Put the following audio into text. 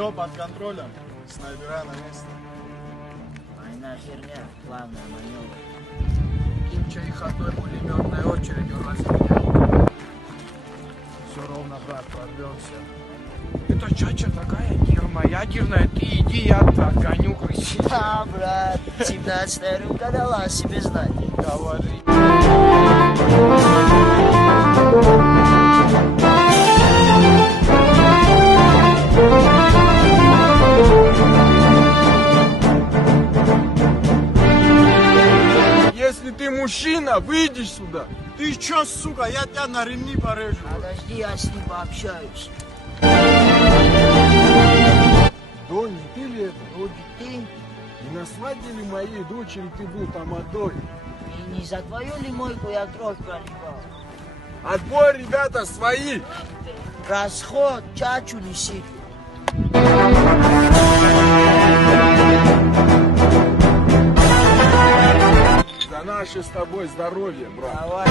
Все под контролем. Снайпера на месте. Война херня, главное маневр. Кимча их одной пулеметной очередью разменял. Все ровно, брат, прорвемся. Это чача такая термоядерная, ты иди, я отгоню крысить. Да, брат, 17-я рюмка дала о себе знать. Говори. Если ты мужчина, выйди сюда. Ты чё, сука, я тебя на ремни порежу. Подожди, я с ним пообщаюсь. Донни, ты ли это? Вроде ты, И на свадьбе ли моей дочери ты был тамадой? и не за твою ли мойку я кровь проливал? Отбой, ребята, свои! Расход, чачу неси. За наше с тобой здоровье, брат. Давай.